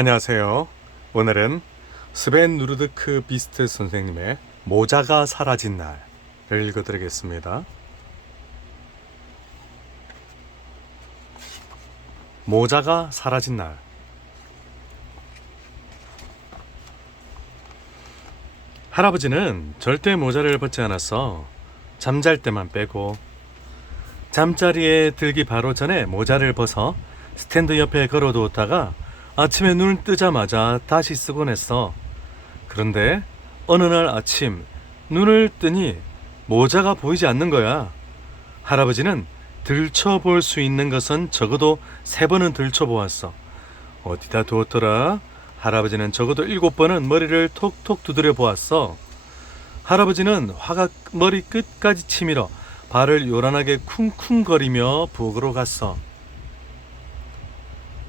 안녕하세요. 오늘은 스벤 누르드크 비스트 선생님의 모자가 사라진 날을 읽어드리겠습니다. 모자가 사라진 날. 할아버지는 절대 모자를 벗지 않았어. 잠잘 때만 빼고. 잠자리에 들기 바로 전에 모자를 벗어 스탠드 옆에 걸어두었다가 아침에 눈을 뜨자마자 다시 쓰곤 했어. 그런데 어느 날 아침 눈을 뜨니 모자가 보이지 않는 거야. 할아버지는 들춰볼 수 있는 것은 적어도 3번은 들춰보았어. 어디다 두었더라? 할아버지는 적어도 7번은 머리를 톡톡 두드려 보았어. 할아버지는 화가 머리 끝까지 치밀어 발을 요란하게 쿵쿵거리며 부엌으로 갔어.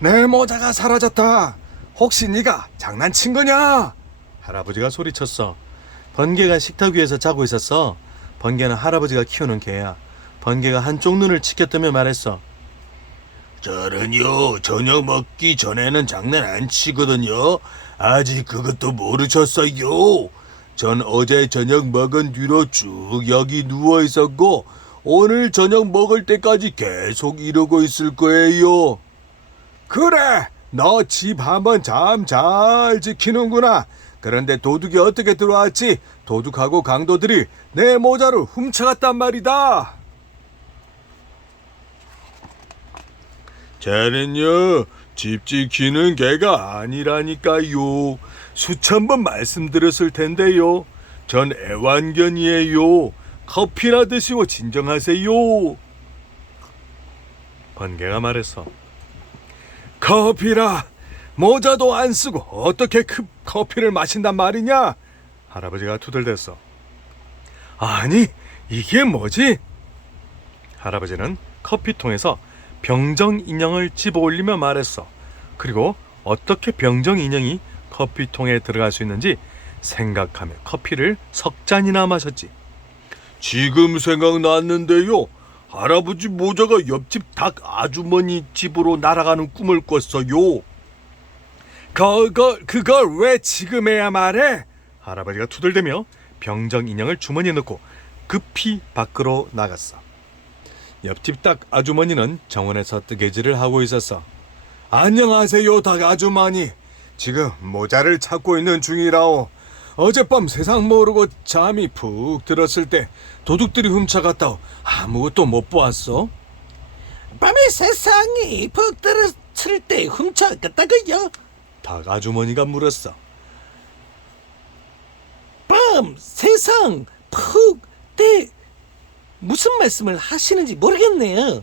내 모자가 사라졌다. 혹시 네가 장난친 거냐? 할아버지가 소리쳤어. 번개가 식탁 위에서 자고 있었어. 번개는 할아버지가 키우는 개야. 번개가 한쪽 눈을 치켜뜨며 말했어. 저는요, 저녁 먹기 전에는 장난 안 치거든요. 아직 그것도 모르셨어요. 전 어제 저녁 먹은 뒤로 쭉 여기 누워 있었고 오늘 저녁 먹을 때까지 계속 이러고 있을 거예요. 그래, 너 집 한번 잠 잘 지키는구나. 그런데 도둑이 어떻게 들어왔지? 도둑하고 강도들이 내 모자를 훔쳐갔단 말이다. 쟤는요, 집 지키는 개가 아니라니까요. 수천 번 말씀드렸을 텐데요. 전 애완견이에요. 커피나 드시고 진정하세요. 번개가 말했어. 커피라, 모자도 안 쓰고 어떻게 커피를 마신단 말이냐? 할아버지가 투덜댔어. 아니, 이게 뭐지? 할아버지는 커피통에서 병정 인형을 집어 올리며 말했어. 그리고 어떻게 병정 인형이 커피통에 들어갈 수 있는지 생각하며 커피를 3잔이나 마셨지. 지금 생각났는데요. 할아버지 모자가 옆집 닭 아주머니 집으로 날아가는 꿈을 꿨어요. 그걸 왜 지금 해야 말해? 할아버지가 투덜대며 병정 인형을 주머니에 넣고 급히 밖으로 나갔어. 옆집 닭 아주머니는 정원에서 뜨개질을 하고 있었어. 안녕하세요, 닭 아주머니. 지금 모자를 찾고 있는 중이라오. 어젯밤 세상 모르고 잠이 푹 들었을 때 도둑들이 훔쳐갔다오. 아무것도 못 보았어? 밤에 세상이 푹 들었을 때 훔쳐갔다고요? 닭 아주머니가 물었어. 밤 세상 푹 무슨 말씀을 하시는지 모르겠네요.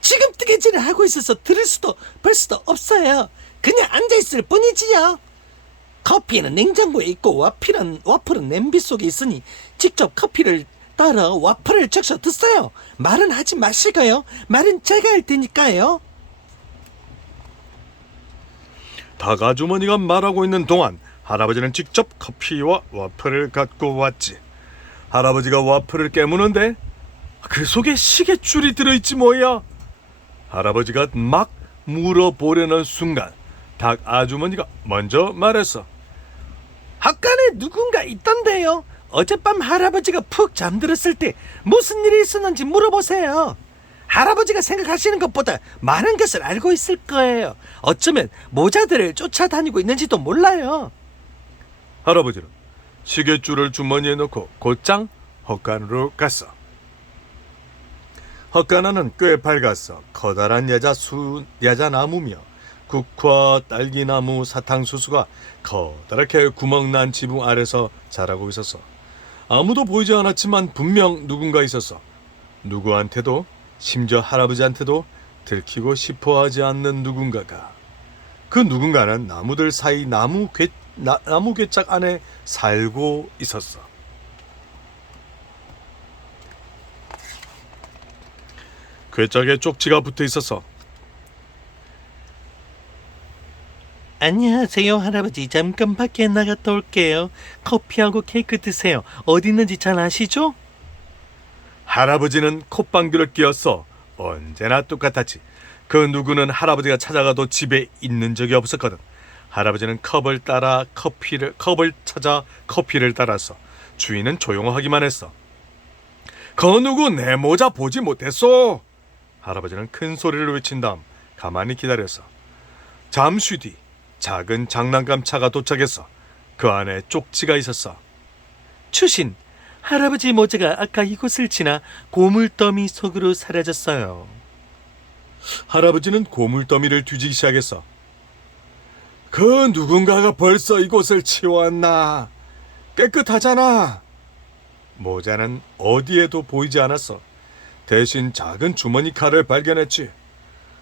지금 뜨개질을 하고 있어서 들을 수도 볼 수도 없어요. 그냥 앉아있을 뿐이지요. 커피는 냉장고에 있고 와플은 냄비 속에 있으니 직접 커피를 따라 와플을 적셔 드세요. 말은 하지 마시고요. 말은 제가 할 테니까요. 닭 아주머니가 말하고 있는 동안 할아버지는 직접 커피와 와플을 갖고 왔지. 할아버지가 와플을 깨무는데 그 속에 시계줄이 들어있지 뭐야. 할아버지가 막 물어보려는 순간 닭 아주머니가 먼저 말했어. 헛간에 누군가 있던데요. 어젯밤 할아버지가 푹 잠들었을 때 무슨 일이 있었는지 물어보세요. 할아버지가 생각하시는 것보다 많은 것을 알고 있을 거예요. 어쩌면 모자들을 쫓아다니고 있는지도 몰라요. 할아버지는 시계줄을 주머니에 넣고 곧장 헛간으로 갔어. 헛간안은 꽤 밝았어. 커다란 야자나무며 국화, 딸기나무, 사탕수수가 커다랗게 구멍난 지붕 아래서 자라고 있었어. 아무도 보이지 않았지만 분명 누군가 있었어. 누구한테도, 심지어 할아버지한테도 들키고 싶어하지 않는 누군가가. 그 누군가는 나무들 사이 나무 괴짝 안에 살고 있었어. 괴짝에 쪽지가 붙어 있었어. 안녕하세요, 할아버지. 잠깐 밖에 나갔다 올게요. 커피하고 케이크 드세요. 어디 있는지 잘 아시죠? 할아버지는 콧방귀를 뀌었어. 언제나 똑같았지. 그 누구는 할아버지가 찾아가도 집에 있는 적이 없었거든. 할아버지는 컵을 찾아 커피를 따랐어. 주인은 조용하기만 했어. 그 누구 내 모자 보지 못했어? 할아버지는 큰 소리를 외친 다음 가만히 기다렸어. 잠시 뒤 작은 장난감 차가 도착했어. 그 안에 쪽지가 있었어. 주신, 할아버지 모자가 아까 이곳을 지나 고물더미 속으로 사라졌어요. 할아버지는 고물더미를 뒤지기 시작했어. 그 누군가가 벌써 이곳을 치워왔나? 깨끗하잖아. 모자는 어디에도 보이지 않았어. 대신 작은 주머니 칼을 발견했지.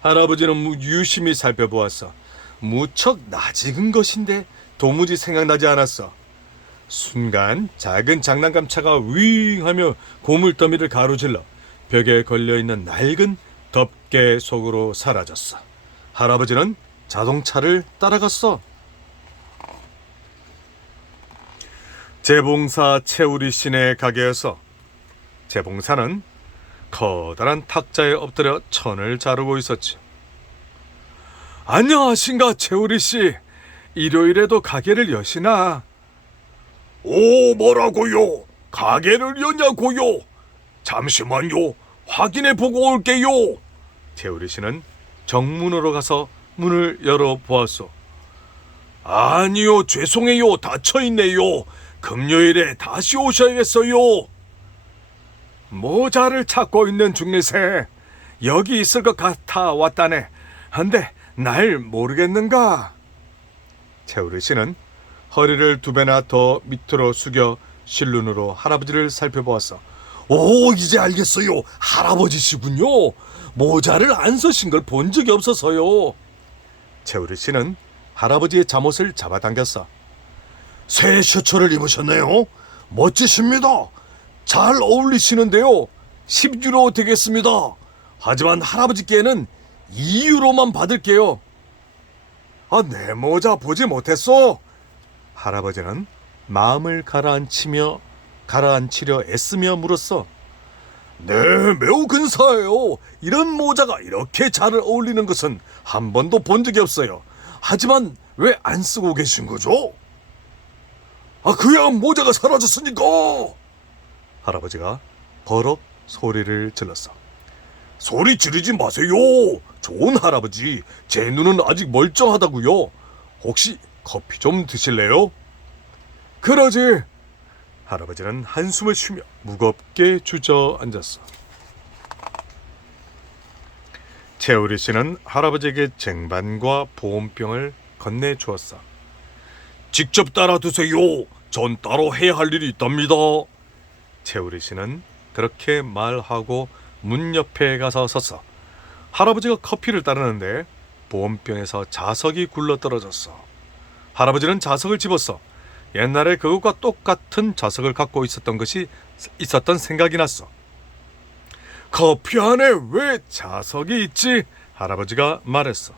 할아버지는 유심히 살펴보았어. 무척 낯익은 것인데 도무지 생각나지 않았어. 순간 작은 장난감 차가 윙 하며 고물더미를 가로질러 벽에 걸려있는 낡은 덮개 속으로 사라졌어. 할아버지는 자동차를 따라갔어. 재봉사 최우리 씨네 가게에서 재봉사는 커다란 탁자에 엎드려 천을 자르고 있었지. 안녕하신가 최우리 씨. 일요일에도 가게를 여시나? 오, 뭐라고요? 가게를 여냐고요? 잠시만요. 확인해 보고 올게요. 최우리 씨는 정문으로 가서 문을 열어보았소. 아니요, 죄송해요. 닫혀있네요. 금요일에 다시 오셔야겠어요. 모자를 찾고 있는 중일세. 여기 있을 것 같아 왔다네. 한데 날 모르겠는가? 최우리 씨는 허리를 두 배나 더 밑으로 숙여 실눈으로 할아버지를 살펴보았어. 오, 이제 알겠어요. 할아버지시군요. 모자를 안 쓰신 걸 본 적이 없어서요. 최우리 씨는 할아버지의 잠옷을 잡아당겼어. 새 셔츠를 입으셨네요. 멋지십니다. 잘 어울리시는데요. 10유로 되겠습니다. 하지만 할아버지께는 2유로만 받을게요. 아, 내 모자 보지 못했어. 할아버지는 마음을 가라앉히려 애쓰며 물었어. 네, 매우 근사해요. 이런 모자가 이렇게 잘 어울리는 것은 한 번도 본 적이 없어요. 하지만 왜 안 쓰고 계신 거죠? 아, 그야 모자가 사라졌으니까. 할아버지가 버럭 소리를 질렀어. 소리 지르지 마세요. 좋은 할아버지, 제 눈은 아직 멀쩡하다고요. 혹시 커피 좀 드실래요? 그러지. 할아버지는 한숨을 쉬며 무겁게 주저앉았어. 최우리 씨는 할아버지에게 쟁반과 보온병을 건네주었어. 직접 따라두세요. 전 따로 해야 할 일이 있답니다. 최우리 씨는 그렇게 말하고 문 옆에 가서 섰어. 할아버지가 커피를 따르는데 보온병에서 자석이 굴러떨어졌어. 할아버지는 자석을 집었어. 옛날에 그것과 똑같은 자석을 갖고 있었던 생각이 났어. 커피 안에 왜 자석이 있지? 할아버지가 말했어.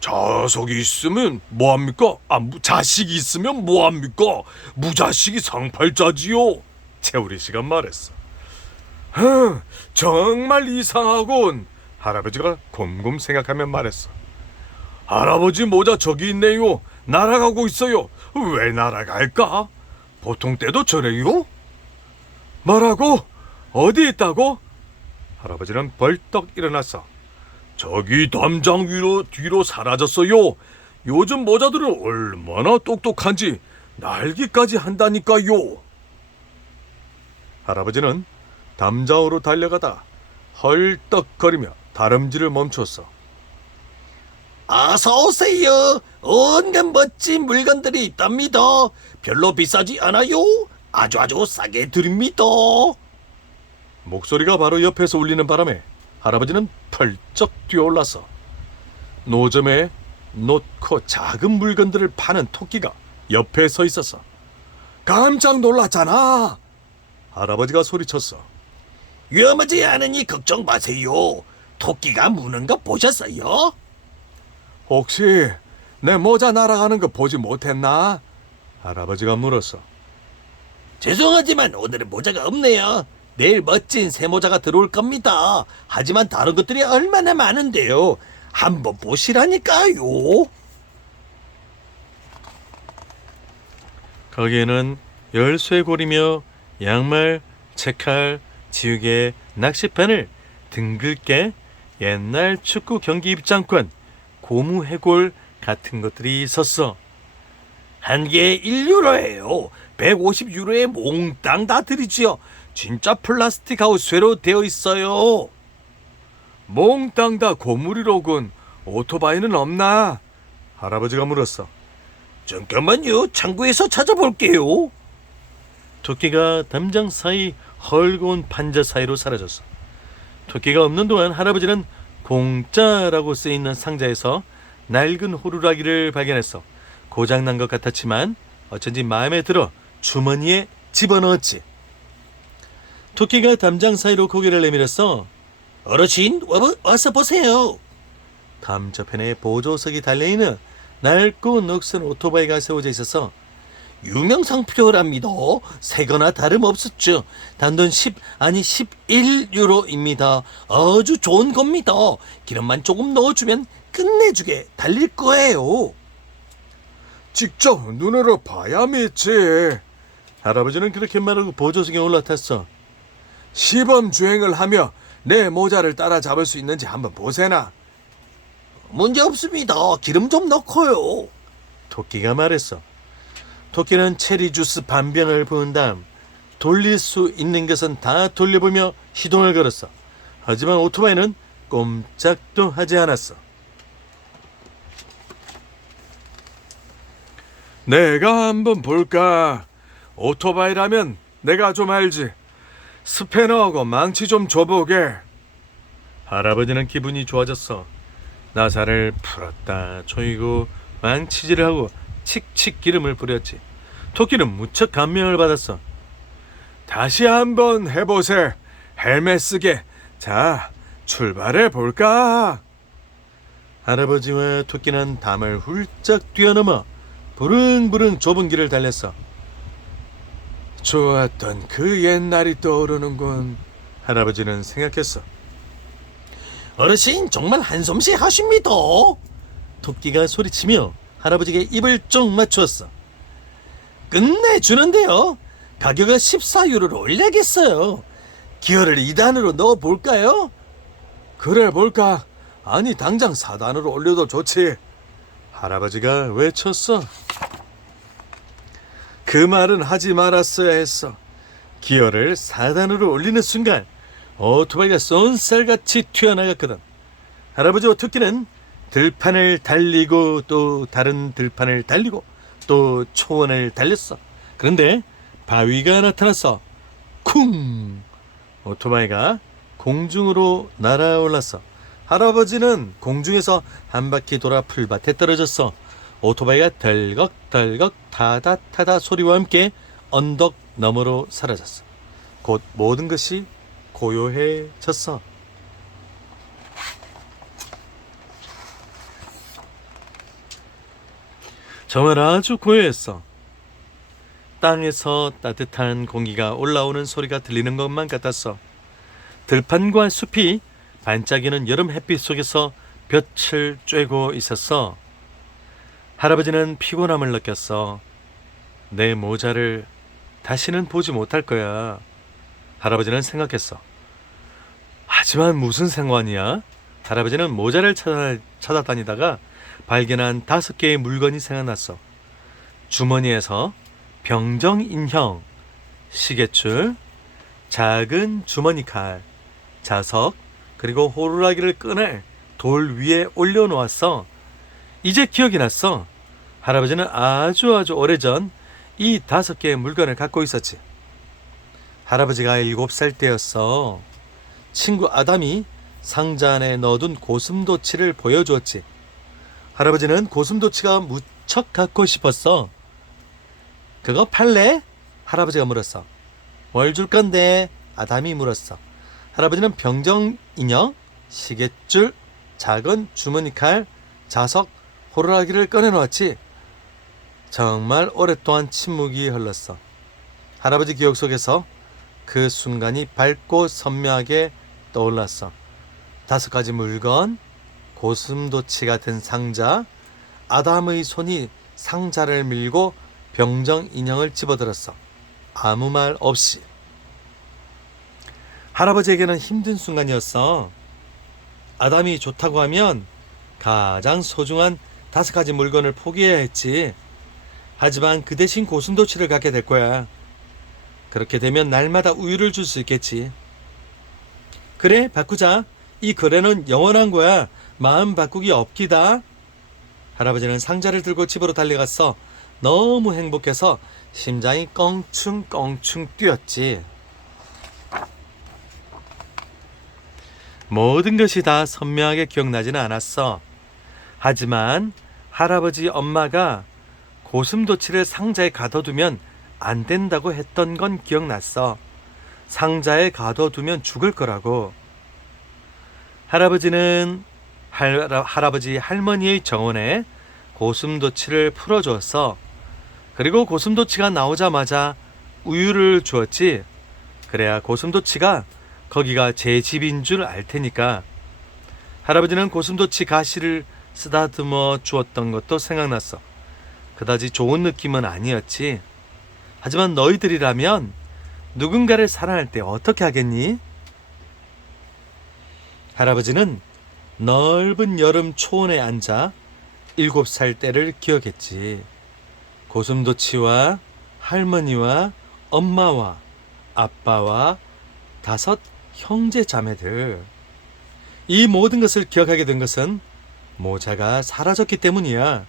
자석이 있으면 뭐합니까? 자식이 있으면 뭐합니까? 무자식이 상팔자지요. 최우리 씨가 말했어. 정말 이상하군. 할아버지가 곰곰 생각하며 말했어. 할아버지 모자 저기 있네요. 날아가고 있어요. 왜 날아갈까? 보통 때도 저래요? 뭐라고? 어디 있다고? 할아버지는 벌떡 일어났어. 저기 담장 뒤로 사라졌어요. 요즘 모자들은 얼마나 똑똑한지 날기까지 한다니까요. 할아버지는 담장으로 달려가다 헐떡거리며 다름질을 멈췄어. 어서 오세요. 온갖 멋진 물건들이 있답니다. 별로 비싸지 않아요. 아주 싸게 드립니다. 목소리가 바로 옆에서 울리는 바람에 할아버지는 펄쩍 뛰어올랐어. 노점에 놓고 작은 물건들을 파는 토끼가 옆에 서 있었어. 깜짝 놀랐잖아. 할아버지가 소리쳤어. 위험하지 않으니 걱정 마세요. 토끼가 무는 거 보셨어요? 혹시 내 모자 날아가는 거 보지 못했나? 할아버지가 물었어. 죄송하지만 오늘은 모자가 없네요. 내일 멋진 새 모자가 들어올 겁니다. 하지만 다른 것들이 얼마나 많은데요. 한번 보시라니까요. 거기에는 열쇠고리며 양말, 책칼, 지우개, 낚시판을 등글게 옛날 축구 경기 입장권, 고무 해골 같은 것들이 있었어. 한 개에 1유로예요. 150유로에 몽땅 다 드리지요. 진짜 플라스틱 하우스로 되어 있어요. 몽땅 다 고무리로군. 오토바이는 없나? 할아버지가 물었어. 잠깐만요. 창고에서 찾아볼게요. 토끼가 담장 사이 헐거운 판자 사이로 사라졌어. 토끼가 없는 동안 할아버지는 공짜라고 쓰여있는 상자에서 낡은 호루라기를 발견했어. 고장난 것 같았지만 어쩐지 마음에 들어 주머니에 집어넣었지. 토끼가 담장 사이로 고개를 내밀었어. 어르신, 와서 보세요. 담 저편에 보조석이 달려있는 낡고 녹슨 오토바이가 세워져 있어서 유명상표랍니다. 새거나 다름없었죠. 단돈 11유로입니다. 아주 좋은 겁니다. 기름만 조금 넣어주면 끝내주게 달릴 거예요. 직접 눈으로 봐야 믿지. 할아버지는 그렇게 말하고 보조석에 올라탔어. 시범 주행을 하며 내 모자를 따라잡을 수 있는지 한번 보세나. 문제 없습니다. 기름 좀 넣고요. 토끼가 말했어. 토끼는 체리 주스 반 병을 부은 다음 돌릴 수 있는 것은 다 돌려보며 시동을 걸었어. 하지만 오토바이는 꼼짝도 하지 않았어. 내가 한번 볼까? 오토바이라면 내가 좀 알지. 스패너하고 망치 좀 줘보게. 할아버지는 기분이 좋아졌어. 나사를 풀었다 조이고 망치질을 하고 칙칙 기름을 뿌렸지. 토끼는 무척 감명을 받았어. 다시 한번 해보세. 헬멧 쓰게. 자, 출발해 볼까? 할아버지와 토끼는 담을 훌쩍 뛰어넘어 부릉부릉 좁은 길을 달렸어. 좋았던 그 옛날이 떠오르는군. 할아버지는 생각했어. 어르신, 정말 한솜씨 하십니다. 토끼가 소리치며 할아버지에게 입을 쫑 맞추었어. 끝내주는데요. 가격을 14유로로 올려야겠어요. 기어를 2단으로 넣어볼까요? 그래 볼까? 아니 당장 4단으로 올려도 좋지. 할아버지가 외쳤어. 그 말은 하지 말았어야 했어. 기어를 4단으로 올리는 순간 오토바이가 쏜살같이 튀어나갔거든. 할아버지와 토끼는 들판을 달리고 또 다른 들판을 달리고 또 초원을 달렸어. 그런데 바위가 나타났어. 쿵! 오토바이가 공중으로 날아올랐어. 할아버지는 공중에서 한 바퀴 돌아 풀밭에 떨어졌어. 오토바이가 덜걱덜걱 타다타다 소리와 함께 언덕 너머로 사라졌어. 곧 모든 것이 고요해졌어. 정말 아주 고요했어. 땅에서 따뜻한 공기가 올라오는 소리가 들리는 것만 같았어. 들판과 숲이 반짝이는 여름 햇빛 속에서 볕을 쬐고 있었어. 할아버지는 피곤함을 느꼈어. 내 모자를 다시는 보지 못할 거야. 할아버지는 생각했어. 하지만 무슨 상관이야? 할아버지는 모자를 찾아다니다가 발견한 5개의 물건이 생각났어. 주머니에서 병정 인형, 시계줄, 작은 주머니 칼, 자석, 그리고 호루라기를 꺼내 돌 위에 올려놓았어. 이제 기억이 났어. 할아버지는 아주 오래전 이 5개의 물건을 갖고 있었지. 할아버지가 7살 때였어. 친구 아담이 상자 안에 넣어둔 고슴도치를 보여주었지. 할아버지는 고슴도치가 무척 갖고 싶었어. 그거 팔래? 할아버지가 물었어. 뭘 줄 건데? 아담이 물었어. 할아버지는 병정 인형, 시계줄, 작은 주머니 칼, 자석, 호루라기를 꺼내놓았지. 정말 오랫동안 침묵이 흘렀어. 할아버지 기억 속에서 그 순간이 밝고 선명하게 떠올랐어. 5가지 물건, 고슴도치가 든 상자. 아담의 손이 상자를 밀고 병정 인형을 집어들었어. 아무 말 없이. 할아버지에게는 힘든 순간이었어. 아담이 좋다고 하면 가장 소중한 5가지 물건을 포기해야 했지. 하지만 그 대신 고슴도치를 갖게 될 거야. 그렇게 되면 날마다 우유를 줄 수 있겠지. 그래, 바꾸자. 이 거래는 영원한 거야. 마음 바꾸기 없기다. 할아버지는 상자를 들고 집으로 달려갔어. 너무 행복해서 심장이 껑충껑충 뛰었지. 모든 것이 다 선명하게 기억나지는 않았어. 하지만 할아버지 엄마가 고슴도치를 상자에 가둬두면 안 된다고 했던 건 기억났어. 상자에 가둬두면 죽을 거라고. 할아버지는 할아버지 할머니의 정원에 고슴도치를 풀어주었어. 그리고 고슴도치가 나오자마자 우유를 주었지. 그래야 고슴도치가 거기가 제 집인 줄 알 테니까. 할아버지는 고슴도치 가시를 쓰다듬어 주었던 것도 생각났어. 그다지 좋은 느낌은 아니었지. 하지만 너희들이라면 누군가를 사랑할 때 어떻게 하겠니? 할아버지는 넓은 여름 초원에 앉아 7살 때를 기억했지. 고슴도치와 할머니와 엄마와 아빠와 5 형제 자매들. 이 모든 것을 기억하게 된 것은 모자가 사라졌기 때문이야.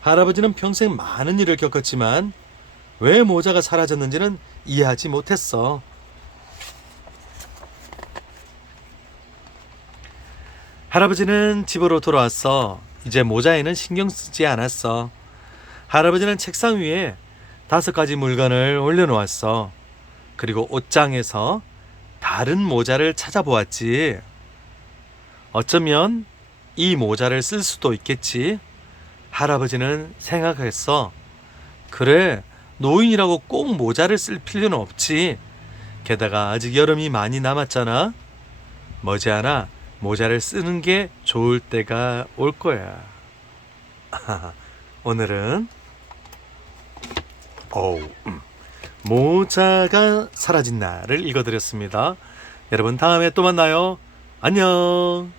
할아버지는 평생 많은 일을 겪었지만 왜 모자가 사라졌는지는 이해하지 못했어. 할아버지는 집으로 돌아왔어. 이제 모자에는 신경 쓰지 않았어. 할아버지는 책상 위에 5가지 물건을 올려놓았어. 그리고 옷장에서 다른 모자를 찾아보았지. 어쩌면 이 모자를 쓸 수도 있겠지. 할아버지는 생각했어. 그래, 노인이라고 꼭 모자를 쓸 필요는 없지. 게다가 아직 여름이 많이 남았잖아. 머지않아 모자를 쓰는 게 좋을 때가 올 거야. 오늘은 모자가 사라진 날을 읽어드렸습니다. 여러분 다음에 또 만나요. 안녕.